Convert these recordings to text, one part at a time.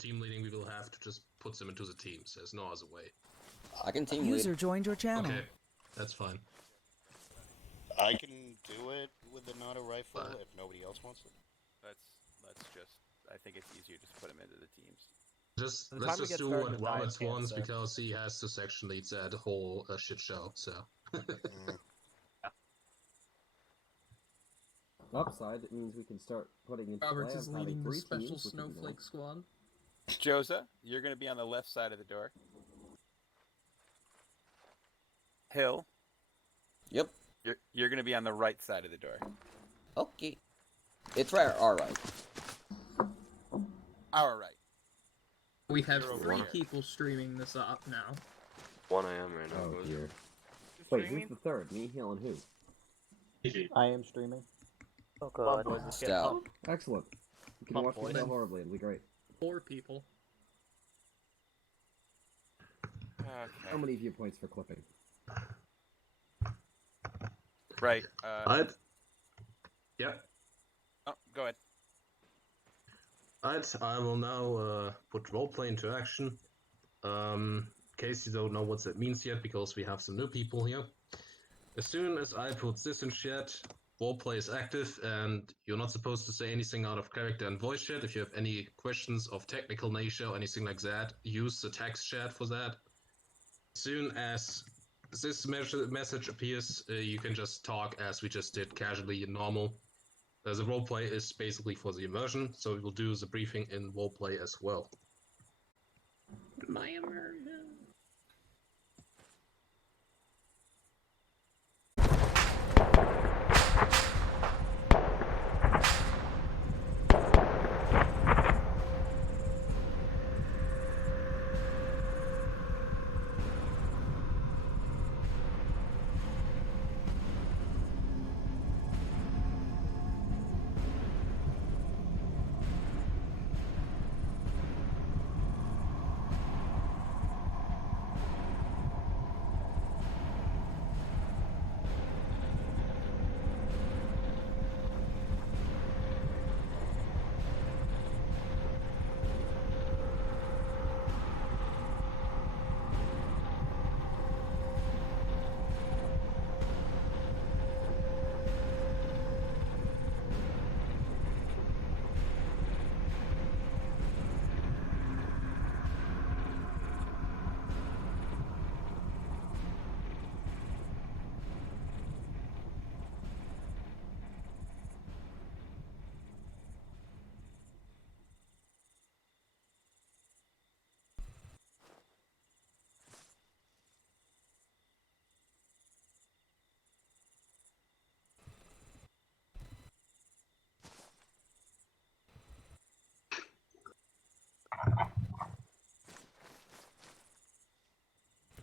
team leading, we will have to just put them into the teams. There's no other way. I can team User lead. joined your channel. Okay, that's fine. I can do it with an auto rifle if nobody else wants it. Let's just. I think it's easier just to put him into the teams. Let's just do what Roberts wants because he has to section lead that whole shit show. So. Upside, it means we can start putting into Roberts play is of having leading the 3 special teams, which would be snowflake nice. squad. Josa, you're going to be on the left side of the door. Hill. Yep. You're going to be on the right side of the door. Okay. It's right. All right. Our right. We have You're over 3 here. people streaming this up now. 1 AM right now. Oh dear. Wait, who's the third? Me, Hill, and who? I am streaming. Oh god. Stout. Excellent. You can watch me fail horribly, it'll be great. 4 people. How many viewpoints for clipping? Right. Yep. Oh, go ahead. Alright, I will now put roleplay into action. In case you don't know what that means yet, because we have some new people here. As soon as I put this in chat, roleplay is active, and you're not supposed to say anything out of character and voice chat. If you have any questions of technical nature or anything like that, use the text chat for that. As soon as this message appears, you can just talk as we just did, casually and normal. The roleplay is basically for the immersion, so we will do the briefing in roleplay as well. My immersion.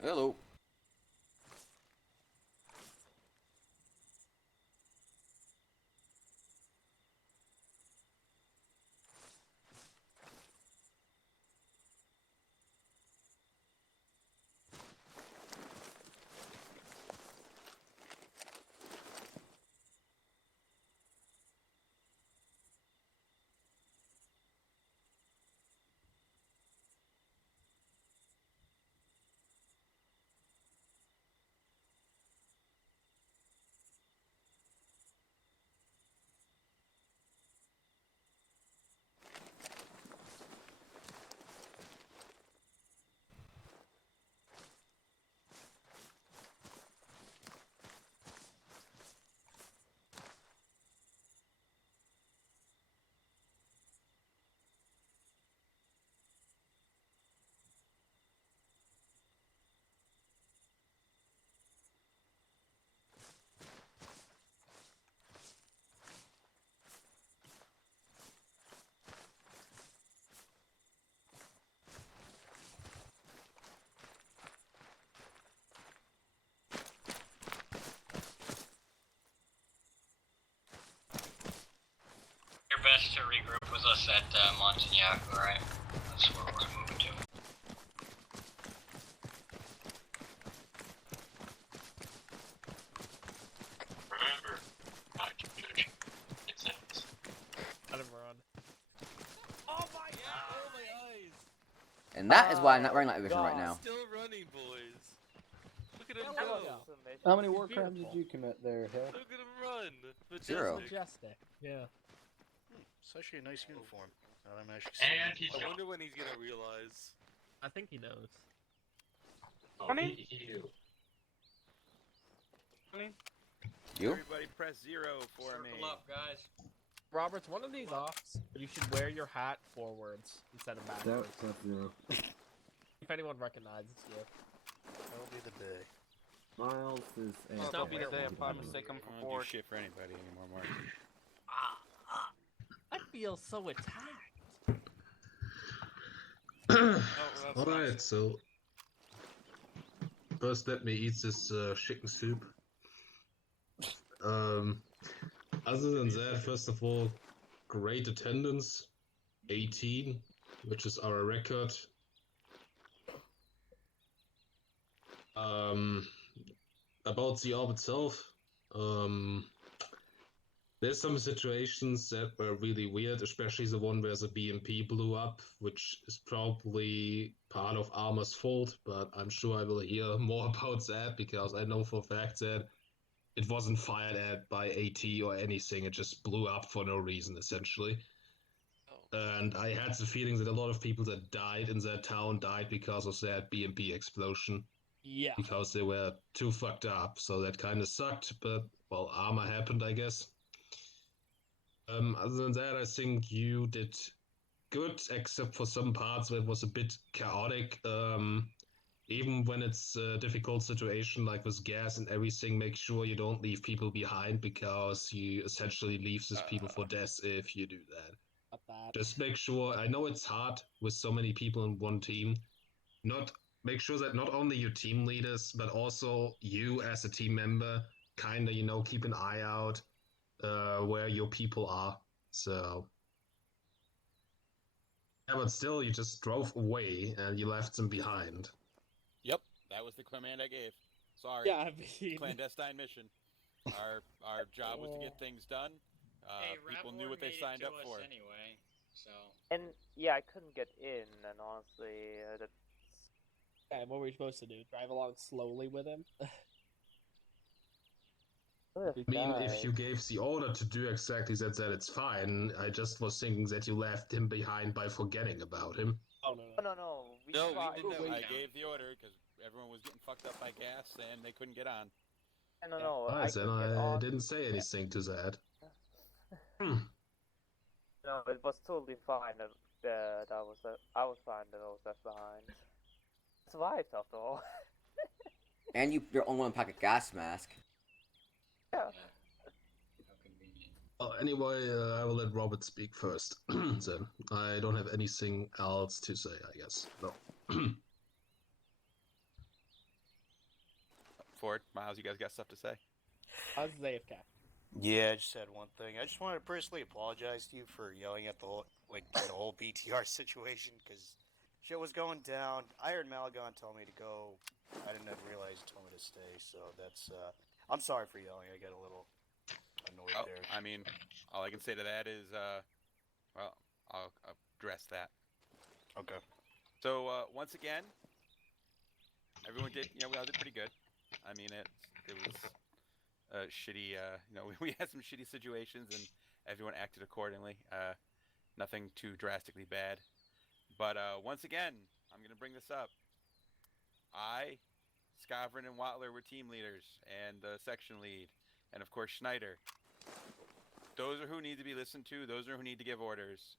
Hello. Best to regroup with us at Montignac, alright? That's where we're moving to. Remember, my computer. It's Let him run. Oh my god! Oh my eyes! And that is why I'm not wearing night vision right now. Still running, boys. Look at him That go. was How many war crimes did you commit there, Hill? Look at him run. Majestic. 0. Majestic. Yeah. It's actually a nice uniform. Now that I'm actually And seeing he's I wonder when he's gonna realize. I think he knows. You? Everybody press 0 for me. circle up, guys. Roberts, one of these offs, you should wear your hat forwards instead of backwards. That's 0. If anyone recognizes you. That'll be the day. Miles is a. Well, don't be the day if I'm mistaken for for I forward. don't do shit for anybody anymore, Mark. I feel so attacked. Alright, so first let me eat this chicken soup. Other than that, first of all, great attendance, 18, which is our record. About the orb itself, there's some situations that were really weird, especially the one where the BMP blew up, which is probably part of Armor's fault, but I'm sure I will hear more about that because I know for a fact that it wasn't fired at by AT or anything, it just blew up for no reason, essentially. And I had the feeling that a lot of people that died in that town died because of that BMP explosion. Yeah. Because they were too fucked up, so that kind of sucked, but, well, Armor happened, I guess. Other than that, I think you did good, except for some parts where it was a bit chaotic. Even when it's a difficult situation, like with gas and everything, make sure you don't leave people behind, because you essentially leave these people for death if you do that. Not that. Just make sure, I know it's hard with so many people in one team, make sure that not only your team leaders, but also you as a team member, kinda, keep an eye out where your people are. So, yeah, but still, you just drove away and you left them behind. Yep, that was the command I gave. Sorry. Yeah, I mean... Clandestine mission. Our job was to get things done. Hey, People Ravlor knew what they made it signed to up us for. anyway, so. And yeah, I couldn't get in, and honestly, that's... Yeah, what were we supposed to do? Drive along slowly with him? I mean, if you gave the order to do exactly that, then it's fine. I just was thinking that you left him behind by forgetting about him. Oh, no. We didn't. I gave the order because everyone was getting fucked up by gas and they couldn't get on. No. Nice, and I didn't say anything to that. No, it was totally fine. I was fine that I was left behind. I survived after all. And you're only one pack of gas mask. Yeah. Well, anyway, I will let Robert speak first. Then I don't have anything else to say, I guess. No. Ford, Miles, you guys got stuff to say? How's AFK? Yeah, I just had one thing. I just wanted to personally apologize to you for yelling at the whole BTR situation, because shit was going down. I heard Malagon tell me to go. I didn't realize he told me to stay, so that's, I'm sorry for yelling. I got a little annoyed there. I mean, all I can say to that is, well, I'll address that. Okay. So, once again, everyone did, we all did pretty good. I mean, it was shitty, we had some shitty situations and everyone acted accordingly. Nothing too drastically bad. But once again, I'm going to bring this up. I, Scavron, and Watler were team leaders, and the section lead, and of course Schneider. Those are who need to be listened to. Those are who need to give orders.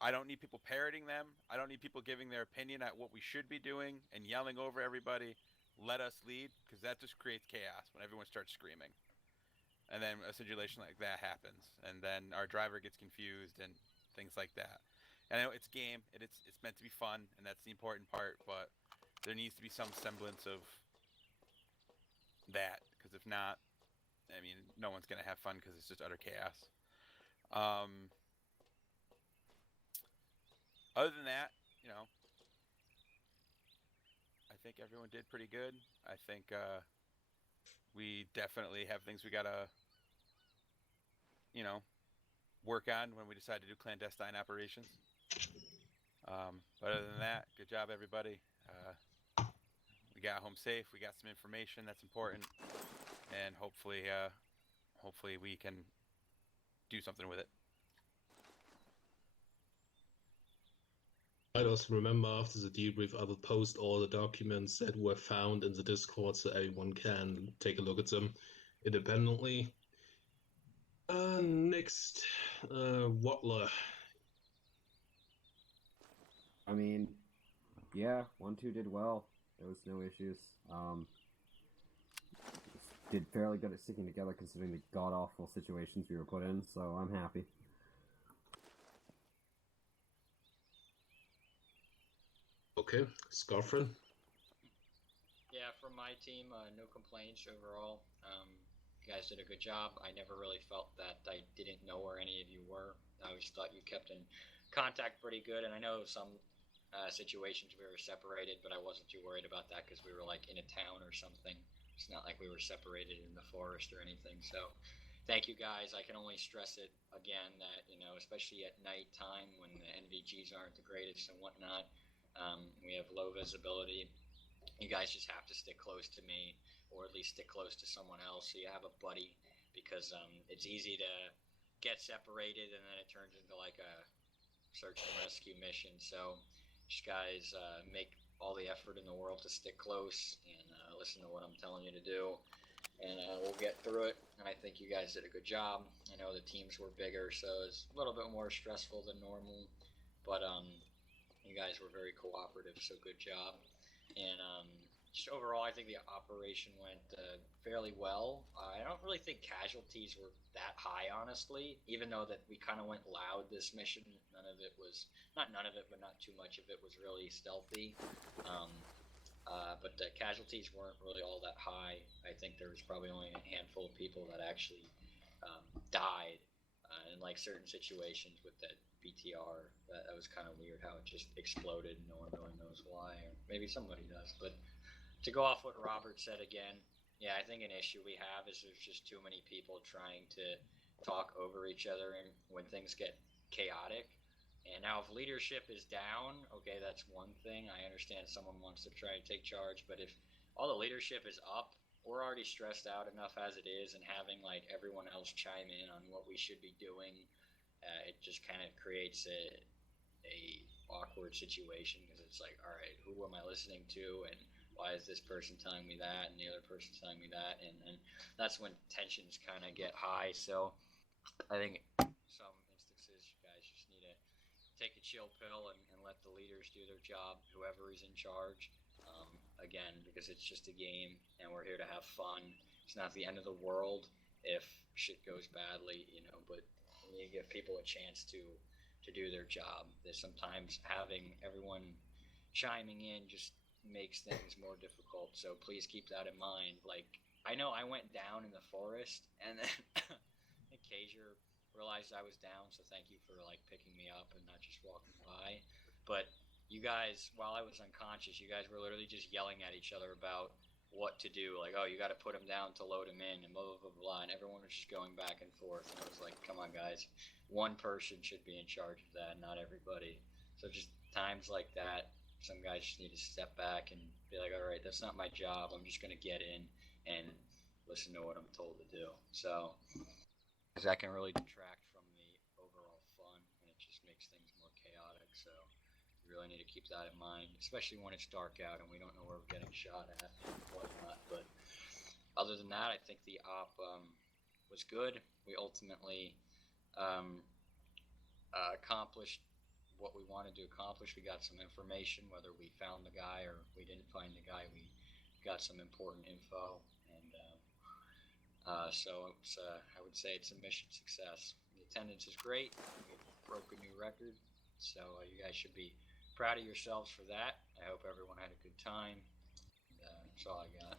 I don't need people parroting them. I don't need people giving their opinion at what we should be doing and yelling over everybody. Let us lead, because that just creates chaos when everyone starts screaming. And then a situation like that happens, and then our driver gets confused and things like that. And I know it's game, it's meant to be fun, and that's the important part, but there needs to be some semblance of that, because if not, I mean, no one's going to have fun because it's just utter chaos. Other than that, I think everyone did pretty good. I think we definitely have things we gotta, work on when we decide to do clandestine operations. But other than that, good job, everybody. We got home safe. We got some information that's important, and hopefully we can do something with it. I'd also remember after the debrief, I will post all the documents that were found in the Discord so everyone can take a look at them independently. Next, Watler. I mean, yeah, 1-2 did well. There was no issues. Did fairly good at sticking together considering the god-awful situations we were put in, so I'm happy. Okay, Scarfrin. Yeah, from my team, no complaints overall. You guys did a good job. I never really felt that I didn't know where any of you were. I always thought you kept in contact pretty good, and I know some situations we were separated, but I wasn't too worried about that because we were like in a town or something. It's not like we were separated in the forest or anything. So thank you guys. I can only stress it again that, you know, especially at night time when the NVGs aren't the greatest and whatnot, we have low visibility. You guys just have to stick close to me, or at least stick close to someone else so you have a buddy, because it's easy to get separated and then it turns into like a search and rescue mission. So just guys, make all the effort in the world to stick close and listen to what I'm telling you to do, and we'll get through it. And I think you guys did a good job. I know the teams were bigger, so it's a little bit more stressful than normal, but you guys were very cooperative, so good job. And just overall, I think the operation went fairly well. I don't really think casualties were that high, honestly, even though that we kind of went loud this mission. None of it was, not none of it, but not too much of it was really stealthy. But the casualties weren't really all that high. I think there was probably only a handful of people that actually died in like certain situations with that BTR. That was kind of weird how it just exploded and no one really knows why, or maybe somebody does. But to go off what Robert said again, yeah, I think an issue we have is there's just too many people trying to talk over each other and when things get chaotic. And now if leadership is down, okay, that's one thing. I understand someone wants to try and take charge, but if all the leadership is up, we're already stressed out enough as it is, and having like everyone else chime in on what we should be doing, it just kind of creates a awkward situation, because it's like, all right, who am I listening to, and why is this person telling me that and the other person telling me that, and that's when tensions kind of get high. So I think some instances you guys just need to take a chill pill and let the leaders do their job, whoever is in charge, again, because it's just a game and we're here to have fun. It's not the end of the world if shit goes badly, you know, but you give people a chance to do their job. There's sometimes having everyone chiming in just makes things more difficult, so please keep that in mind. Like, I know I went down in the forest, and then I think Kajer realized I was down, so thank you for like picking me up and not just walking by. But you guys, while I was unconscious, you guys were literally just yelling at each other about what to do, like, oh, you got to put him down to load him in, and blah blah blah blah, and everyone was just going back and forth, and I was like, come on guys, one person should be in charge of that, not everybody. So just times like that, some guys just need to step back and be like, all right, that's not my job, I'm just going to get in and listen to what I'm told to do. So, because that can really detract from the overall fun, and it just makes things more chaotic. So you really need to keep that in mind, especially when it's dark out and we don't know where we're getting shot at and whatnot. But other than that, I think the op was good. We ultimately accomplished what we wanted to accomplish. We got some information, whether we found the guy or we didn't find the guy, we got some important info, and so it's, I would say it's a mission success. The attendance is great. We broke a new record, so you guys should be proud of yourselves for that. I hope everyone had a good time. And, that's all I got.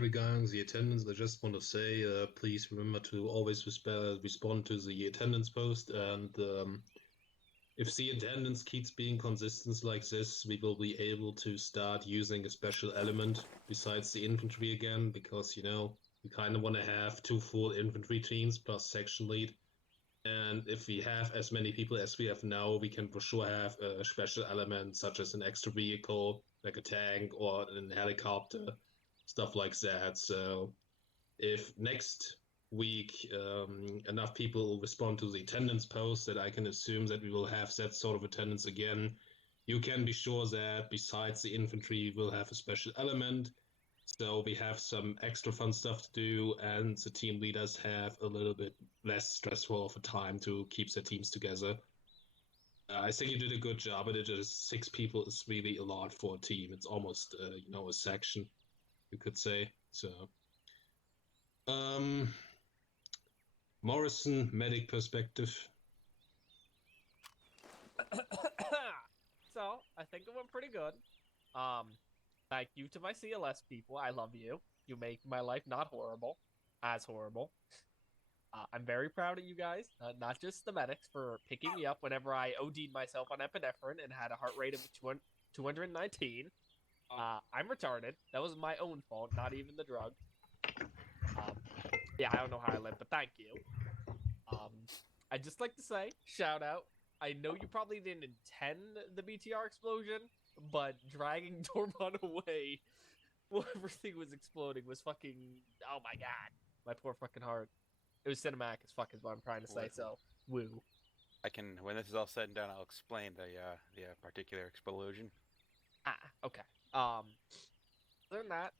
Regarding the attendance, I just want to say, please remember to always respond to the attendance post, and if the attendance keeps being consistent like this, we will be able to start using a special element besides the infantry again, because, you know, we kind of want to have 2 full infantry teams plus section lead, And if we have as many people as we have now, we can for sure have a special element such as an extra vehicle, like a tank or a helicopter, stuff like that. So if next week enough people respond to the attendance post that I can assume that we will have that sort of attendance again, you can be sure that besides the infantry, we'll have a special element. So we have some extra fun stuff to do, and the team leaders have a little bit less stressful of a time to keep their teams together. I think you did a good job, but it is 6 people is really a lot for a team. It's almost, a section, you could say. So, Morrison, medic perspective. So, I think it went pretty good. Thank you to my CLS people. I love you. You make my life not horrible. As horrible. I'm very proud of you guys, not just the medics, for picking me up whenever I OD'd myself on epinephrine and had a heart rate of 219. I'm retarded. That was my own fault, not even the drug. Yeah, I don't know how I lived, but thank you. I'd just like to say, shout out. I know you probably didn't intend the BTR explosion, but dragging Dormon away while everything was exploding was fucking... Oh my god. My poor fucking heart. It was cinematic as fuck is what I'm trying to say, so woo. I can, when this is all said and done, I'll explain the particular explosion. Okay. Other than that,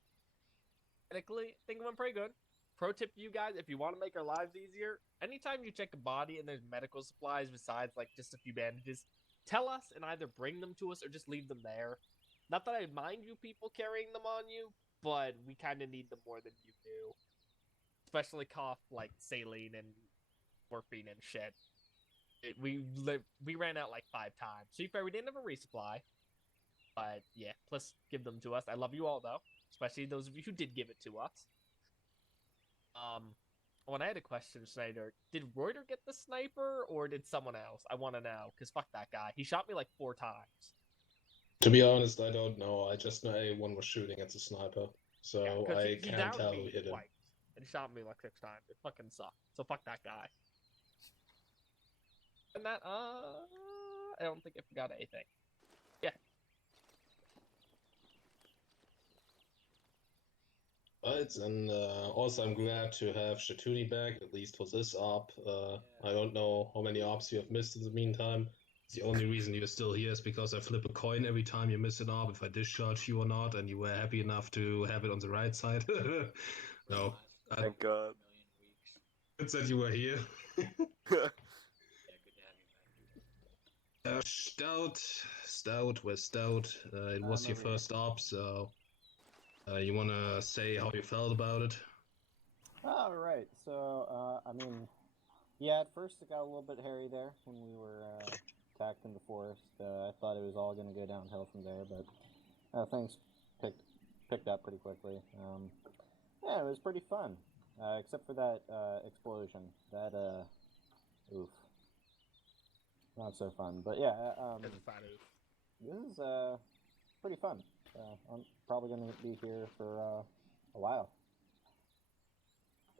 technically, I think it went pretty good. Pro tip to you guys, if you want to make our lives easier, anytime you check a body and there's medical supplies besides, like, just a few bandages, tell us and either bring them to us or just leave them there. Not that I mind you people carrying them on you, but we kind of need them more than you do. Especially cough like saline and morphine and shit. We ran out like 5 times. So fair, we didn't have a resupply. But yeah, plus give them to us. I love you all though, especially those of you who did give it to us. When I had a question, Snyder, did Reuter get the sniper or did someone else? I want to know, because fuck that guy. He shot me like 4 times. To be honest, I don't know. I just know everyone was shooting at the sniper. So Yeah, I he can't downed tell me who hit him. twice, and he shot me like 6 times. It fucking sucked. So fuck that guy. And that, I don't think I forgot anything. Yeah. Right, and also I'm glad to have Shatuni back, at least for this op. I don't know how many ops you have missed in the meantime. The only reason you're still here is because I flip a coin every time you miss an op, if I discharge you or not, and you were happy enough to have it on the right side. No. Thank God. Good that you were here. Stout, we're Stout. It was your first op, so you want to say how you felt about it? Alright, so, yeah, at first it got a little bit hairy there when we were attacked in the forest. I thought it was all going to go downhill from there, but things picked up pretty quickly. Yeah, it was pretty fun, except for that explosion. That, oof. Not so fun, but yeah, this is pretty fun. I'm probably going to be here for a while.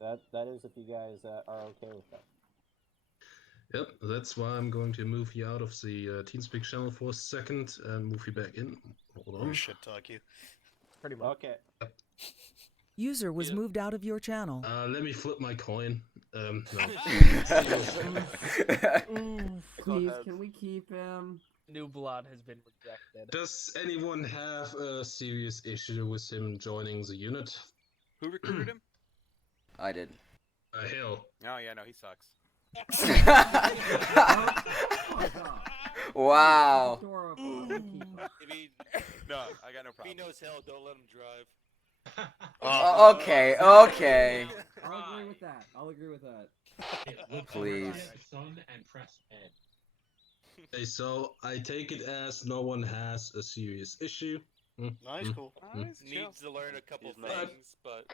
That is if you guys are okay with that. Yep, that's why I'm going to move you out of the TeamSpeak channel for a second and move you back in. Hold on. Shit talk you. Pretty much. Okay. Yep. User was moved out of your channel. Let me flip my coin. No. Please, can we keep him? New blood has been rejected. Does anyone have a serious issue with him joining the unit? Who recruited him? I did. Hill. Oh yeah, no, he sucks. Wow. No, I got no problem. If he knows hell, don't let him drive. Okay, okay. I'll agree with that. I'll agree with that. Please. Okay, so I take it as no one has a serious issue. No, he's cool. Needs to learn a couple things, but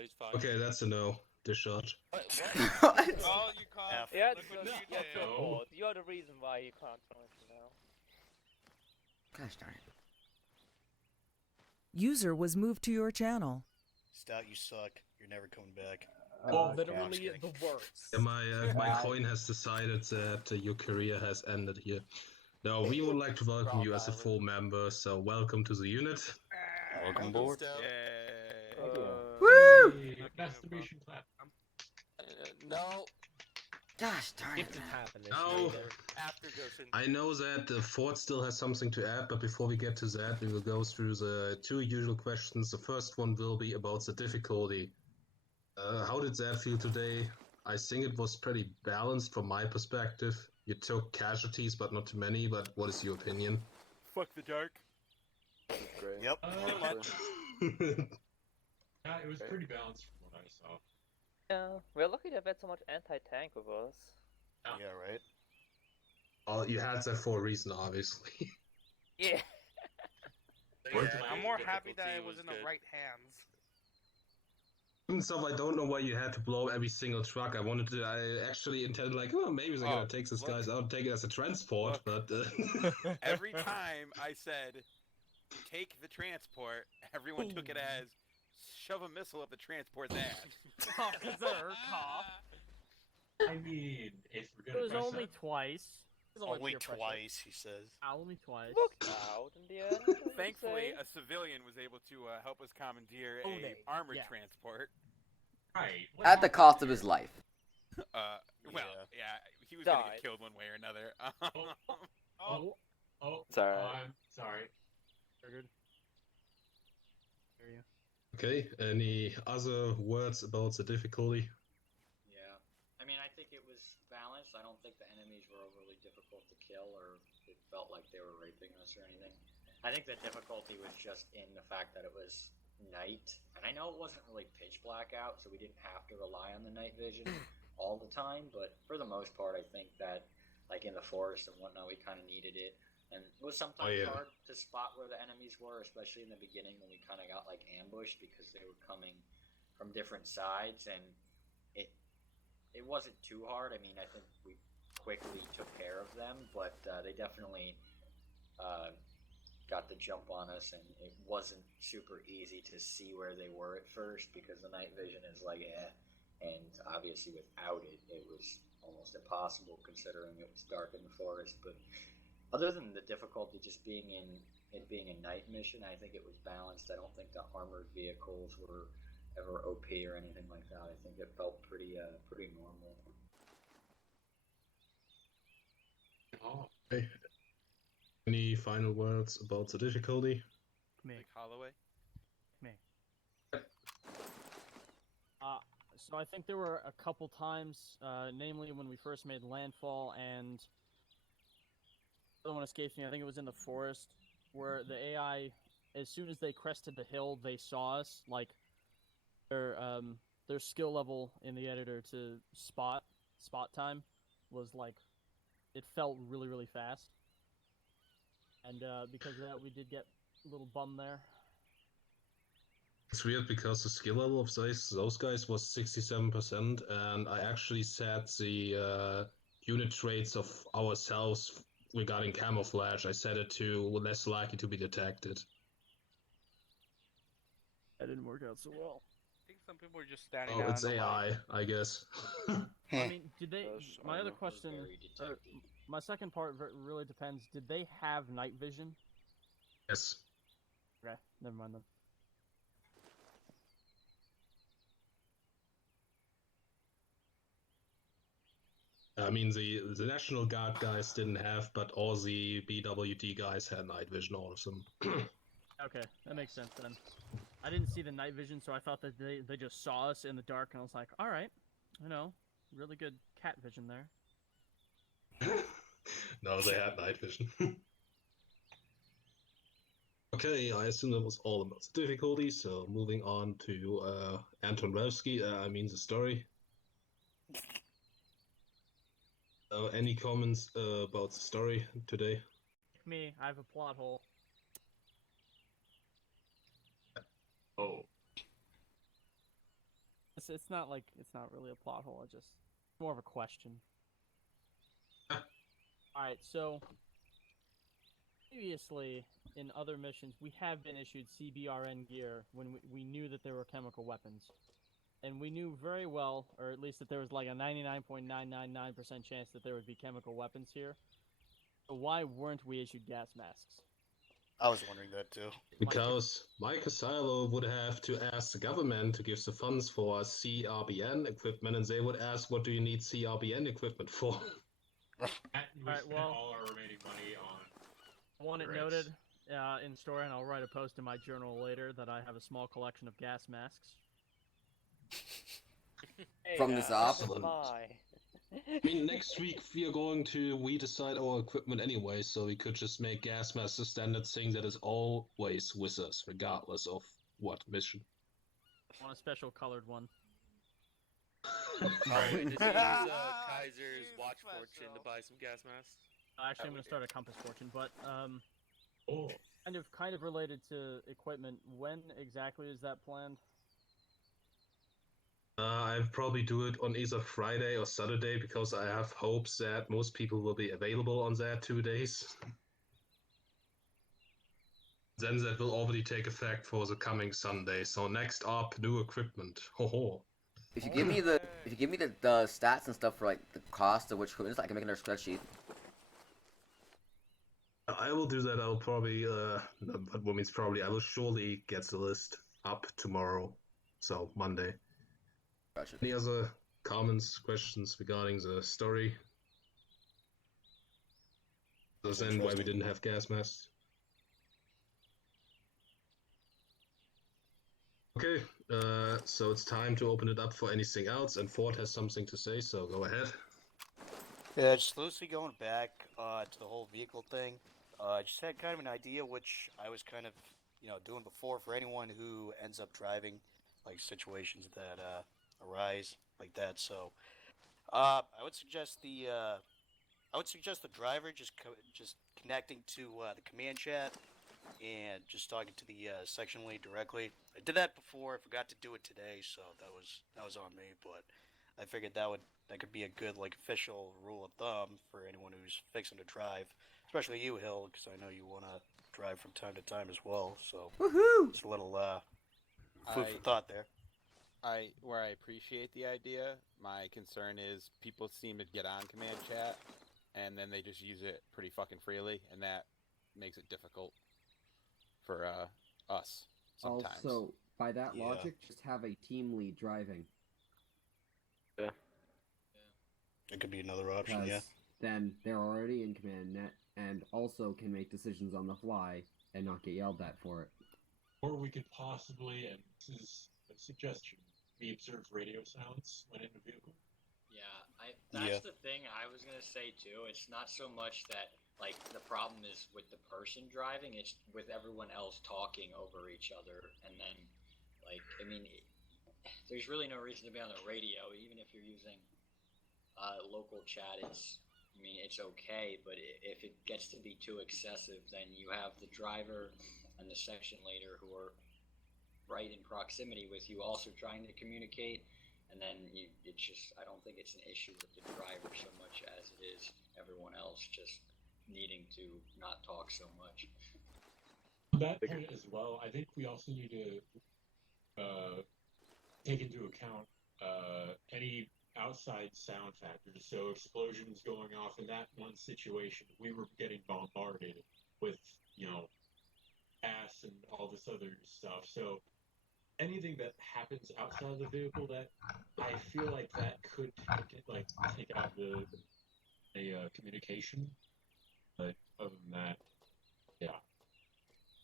he's fine. Okay, that's a no. Discharge. What? Oh, you can't. Yeah, Look what you did. You're the reason why you can't join now. Gosh darn it. User was moved to your channel. Stout, you suck. You're never coming back. Okay. Literally the worst. Yeah, my Bye. coin has decided that your career has ended here. No, we would like to welcome you as a full member, so welcome to the unit. Welcome aboard. Yay! Thank you. Woo! Masturbation clap. No. Gosh darn it. If it's happening, No. After Goshen. I know that Ford still has something to add, but before we get to that, we will go through the two usual questions. The first one will be about the difficulty. How did that feel today? I think it was pretty balanced from my perspective. You took casualties, but not too many, but what is your opinion? Fuck the dark. Great. Yep. Pretty much. Yeah, it was pretty balanced from what I saw. Yeah, we're lucky to have had so much anti-tank with us. Yeah, right. Oh, you had that for a reason, obviously. Yeah. I'm more happy that it was in the right hands. Even so, I don't know why you had to blow up every single truck. I actually intended like, oh, maybe they're gonna take this guys out, take it as a transport, but Every time I said, take the transport, everyone took it as, shove a missile up the transport's ass. Cough dessert, cough. I mean, if we're It gonna was press only that- twice. It was Only peer pressure. twice, he says. Only twice. Looked out in the end. what did he Thankfully, say? a civilian was able to help us commandeer Oh, a they- armored yeah. transport. Right. At the cost of his life. Well, yeah, he was gonna Died. get killed one way or another. Oh, oh, It's alright. I'm sorry. Triggered. Hear you. okay. Any other words about the difficulty? Yeah. I mean, I think it was balanced. I don't think the enemies were overly difficult to kill or it felt like they were raping us or anything. I think the difficulty was just in the fact that it was night. And I know it wasn't really pitch black out, so we didn't have to rely on the night vision all the time. But for the most part, I think that, like in the forest and whatnot, we kind of needed it. And it was sometimes hard to spot where the enemies were, especially in the beginning when we kind of got like ambushed because they were coming from different sides. And it wasn't too hard. I mean, I think we quickly took care of them, but they definitely got the jump on us, and it wasn't super easy to see where they were at first because the night vision is like, and obviously without it, it was almost impossible considering it was dark in the forest. But other than the difficulty just being in it being a night mission, I think it was balanced. I don't think the armored vehicles were ever OP or anything like that. I think it felt pretty normal. Oh. Okay. Any final words about the difficulty? Me. Like Holloway? Me. So I think there were a couple times, namely when we first made landfall, and the other one escapes me. I think it was in the forest, where the AI, as soon as they crested the hill, they saw us. Like their skill level in the editor to spot time was like, it felt really fast. And because of that, we did get a little bummed there. It's weird because the skill level of those guys was 67%, and I actually set the unit traits of ourselves regarding camouflage. I set it to less likely to be detected. That didn't work out so well. I think some people were just standing Oh, out it's in the light. AI, I guess. I mean, did they? Gosh, I My don't other know. question, Very detective. my second part really depends. Did they have night vision? Yes. Okay, never mind then. I mean, the National Guard guys didn't have, but all the BWD guys had night vision, all of them. Okay, that makes sense then. I didn't see the night vision, so I thought that they just saw us in the dark, and I was like, all right, really good cat vision there. No, they had night vision. Okay, I assume that was all about the difficulty, so moving on to Anton Revsky, the story. Any comments about the story today? Me, I have a plot hole. Oh. It's not really a plot hole. It's more of a question. All right, so previously in other missions, we have been issued CBRN gear when we knew that there were chemical weapons. and we knew very well, or at least that there was like a 99.999% chance that there would be chemical weapons here. So why weren't we issued gas masks? I was wondering that too. Because Mike Silo would have to ask the government to give the funds for CRBN equipment, and they would ask, what do you need CRBN equipment for? We Alright, spent well, all our remaining money on. I want it cigarettes. noted in story, and I'll write a post in my journal later that I have a small collection of gas masks. From this op. Excellent. I mean, next week we are going to decide our equipment anyway, so we could just make gas masks a standard thing that is always with us, regardless of what mission. I want a special colored one. By the way, does he use Kaiser's watch fortune to buy some gas masks? Actually, I'm going to start a compass fortune, but Oh. kind of related to equipment. When exactly is that planned? I'll probably do it on either Friday or Saturday because I have hopes that most people will be available on that 2 days. Then that will already take effect for the coming Sunday. So next up, new equipment. Ho ho. If you give me the the stats and stuff for like the cost of which equipment, I can make another spreadsheet. I will do that. I'll probably, but what means probably, I will surely get the list up tomorrow. So Monday. Gotcha. Any other comments, questions regarding the story? Other than why we didn't have gas masks? Okay, so it's time to open it up for anything else, and Ford has something to say, so go ahead. Yeah, just loosely going back to the whole vehicle thing. I just had kind of an idea, which I was kind of, doing before for anyone who ends up driving, like situations that arise like that. So, I would suggest the driver just connecting to the command chat and just talking to the section lead directly. I did that before. I forgot to do it today, so that was on me. But I figured that could be a good official rule of thumb for anyone who's fixing to drive, especially you, Hill, because I know you want to drive from time to time as well. So woohoo! Just a little food for thought there. Where I appreciate the idea, my concern is people seem to get on command chat, and then they just use it pretty fucking freely, and that makes it difficult for us sometimes. Also, by that logic, just have a team lead driving. Yeah. It could be another option, yeah. Then they're already in command net, and also can make decisions on the fly and not get yelled at for it. Or we could possibly, and this is a suggestion, we observe radio silence when in a vehicle. Yeah, that's the thing I was gonna say too. It's not so much that the problem is with the person driving; it's with everyone else talking over each other, and then there's really no reason to be on the radio, even if you're using local chat. It's okay, but if it gets to be too excessive, then you have the driver and the section leader who are right in proximity with you also trying to communicate, and then I don't think it's an issue with the driver so much as it is everyone else just needing to not talk so much. On that point as well, I think we also need to take into account any outside sound factors. So explosions going off in that one situation, we were getting bombarded with, gas and all this other stuff. So anything that happens outside of the vehicle, that I feel like that could take out the communication. But other than that, yeah.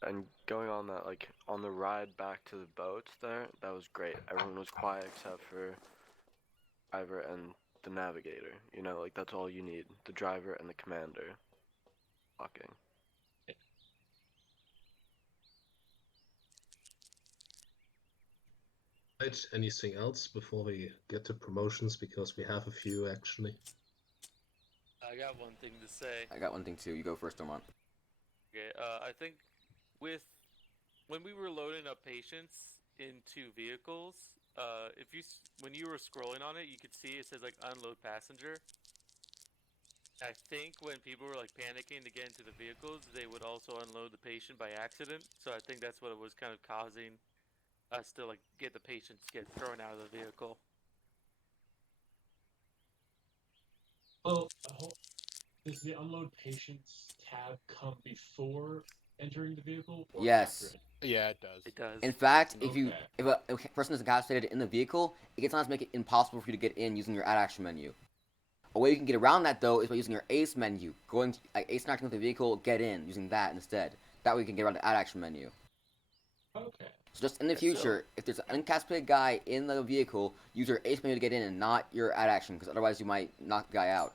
And going on that, on the ride back to the boats there, that was great. Everyone was quiet except for driver and the navigator. That's all you need. The driver and the commander talking. Right, anything else before we get to promotions, because we have a few actually. I got one thing to say. I got one thing too. You go first, Ormont. Okay, I think when we were loading up patients into vehicles, when you were scrolling on it, you could see it says unload passenger. I think when people were panicking to get into the vehicles, they would also unload the patient by accident. So I think that's what it was kind of causing us to like get the patients get thrown out of the vehicle. Well, does the unload patients tab come before entering the vehicle or Yes. after it? Yeah, it does. It does. In fact, if Okay. a person is incapacitated in the vehicle, it can sometimes make it impossible for you to get in using your add action menu. A way you can get around that though is by using your ace menu, going to, like ace interacting with the vehicle, get in using that instead. That way you can get around the add action menu. Okay. So just in the future, if there's an incapacitated guy in the vehicle, use your ace menu to get in and not your add action, because otherwise you might knock the guy out.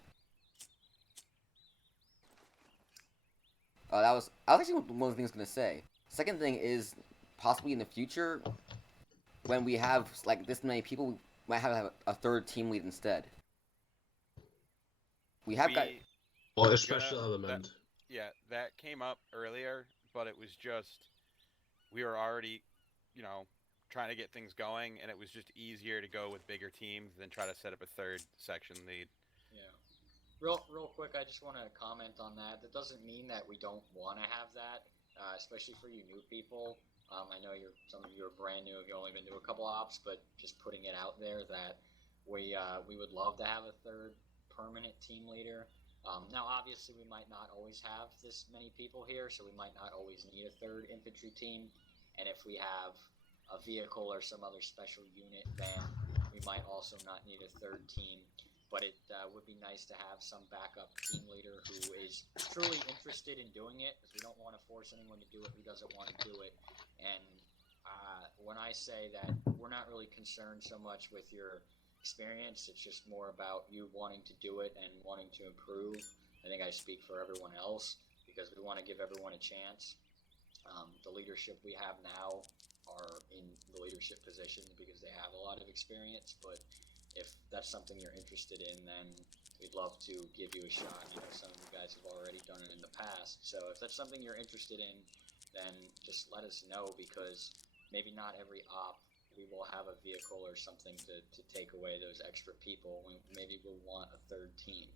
That was actually one of the things I was gonna say. Second thing is possibly in the future, when we have like this many people, we might have a third team lead instead. We have got. Or a special element. That came up earlier, but it was just we were already, trying to get things going, and it was just easier to go with bigger teams than try to set up a third section lead. Yeah. Real quick, I just want to comment on that. That doesn't mean that we don't want to have that, especially for you new people. I know some of you are brand new, you've only been to a couple ops, but just putting it out there that we would love to have a third permanent team leader. Now, obviously, we might not always have this many people here, so we might not always need a third infantry team. And if we have a vehicle or some other special unit, then we might also not need a third team. But it would be nice to have some backup team leader who is truly interested in doing it, because we don't want to force anyone to do it who doesn't want to do it. And when I say that we're not really concerned so much with your experience, it's just more about you wanting to do it and wanting to improve. I think I speak for everyone else, because we want to give everyone a chance. The leadership we have now are in the leadership positions because they have a lot of experience, but if that's something you're interested in, then we'd love to give you a shot. Some of you guys have already done it in the past, so if that's something you're interested in, then just let us know, because maybe not every op we will have a vehicle or something to take away those extra people. Maybe we'll want a third team,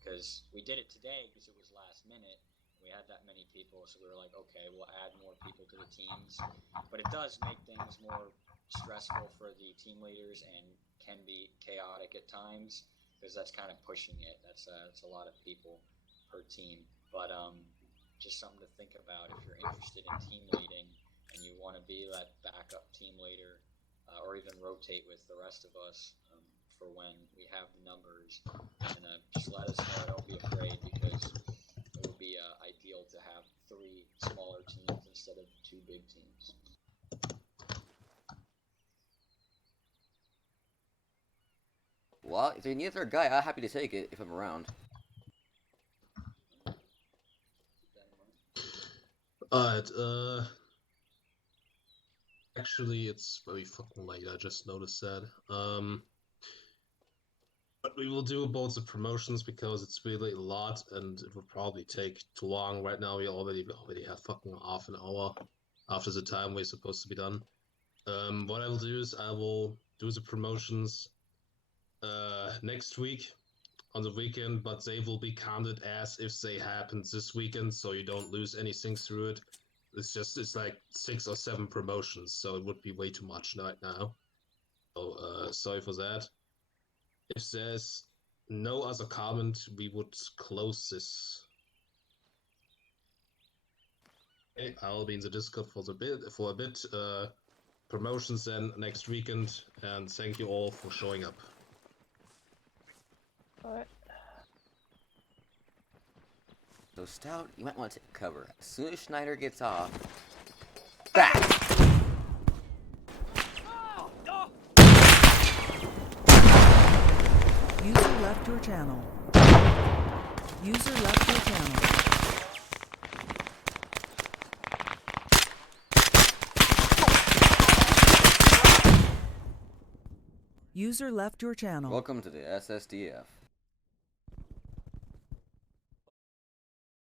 because we did it today because it was last minute. We had that many people, so we were like, okay, we'll add more people to the teams. But it does make things more stressful for the team leaders and can be chaotic at times, because that's kind of pushing it. That's a lot of people per team. But just something to think about if you're interested in team leading and you want to be that backup team leader. Or even rotate with the rest of us for when we have the numbers. And just let us know, don't be afraid, because it would be ideal to have 3 smaller teams instead of 2 big teams. Well, if they need a third guy, I'm happy to take it if I'm around. Alright, actually, it's very fucking late, I just noticed that. But we will do both the promotions because it's really a lot and it would probably take too long. Right now we already have fucking half an hour after the time we're supposed to be done. What I will do is I will do the promotions next week on the weekend, but they will be counted as if they happened this weekend, so you don't lose anything through it. It's like 6 or 7 promotions, so it would be way too much right now. So sorry for that. If there's no other comment, we would close this. Okay, I'll be in the Discord for a bit. Promotions then next weekend, and thank you all for showing up. Alright. So Stout, you might want to take cover. As soon as Schneider gets off, back! User left your channel. User left your channel. User left your channel. Welcome to the SSDF.